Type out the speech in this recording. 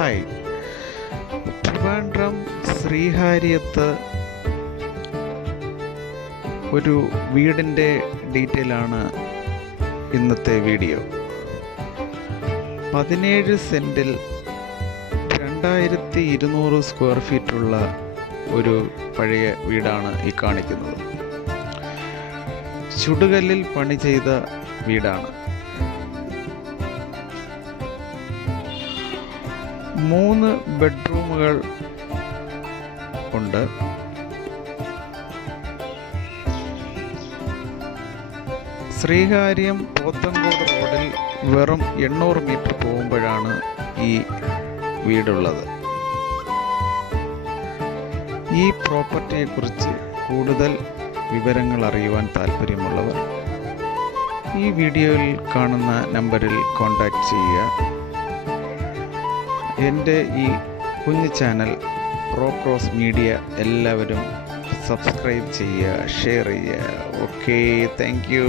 Hi, Trivandrum ശ്രീഹാര്യത്ത് ഒരു വീടിൻ്റെ ഡീറ്റെയിലാണ് ഇന്നത്തെ വീഡിയോ. 17 സെൻറ്റിൽ 2200 സ്ക്വയർ ഫീറ്റുള്ള ഒരു പഴയ വീടാണ് ഈ കാണിക്കുന്നത്. ചുടുകല്ലിൽ പണി ചെയ്ത വീടാണ്. 3 ബെഡ്റൂമുകൾ ഉണ്ട്. ശ്രീകാര്യം പോത്തങ്കോട് റോഡിൽ വെറും 800 മീറ്റർ പോകുമ്പോഴാണ് ഈ വീടുള്ളത്. ഈ പ്രോപ്പർട്ടിയെക്കുറിച്ച് കൂടുതൽ വിവരങ്ങൾ അറിയുവാൻ താല്പര്യമുള്ളവർ ഈ വീഡിയോയിൽ കാണുന്ന നമ്പറിൽ കോൺടാക്റ്റ് ചെയ്യുക. എൻ്റെ ഈ കുഞ്ഞു ചാനൽ പ്രോക്രോസ് മീഡിയ എല്ലാവരും സബ്സ്ക്രൈബ് ചെയ്യുക, ഷെയർ ചെയ്യുക. Okay, thank you.